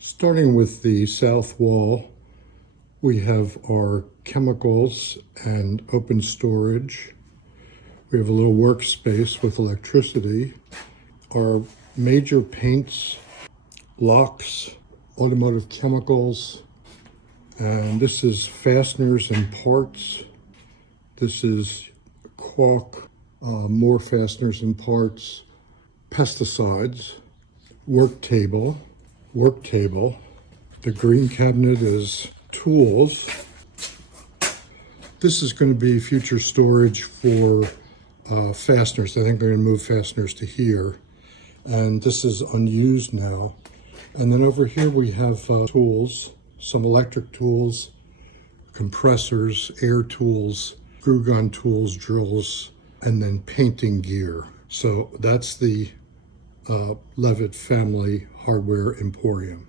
Starting with the south wall, we have our chemicals and open storage. We have a little workspace with electricity. Our major paints, locks, automotive chemicals, and this is fasteners and parts. This is caulk, more fasteners and parts, pesticides, work table. The green cabinet is tools. This is going to be future storage for fasteners. I think they're going to move fasteners to here. And this is unused now. And then over here we have tools, some electric tools, compressors, air tools, screw gun tools, drills, and then painting gear. So that's the Levitt Family Hardware Emporium.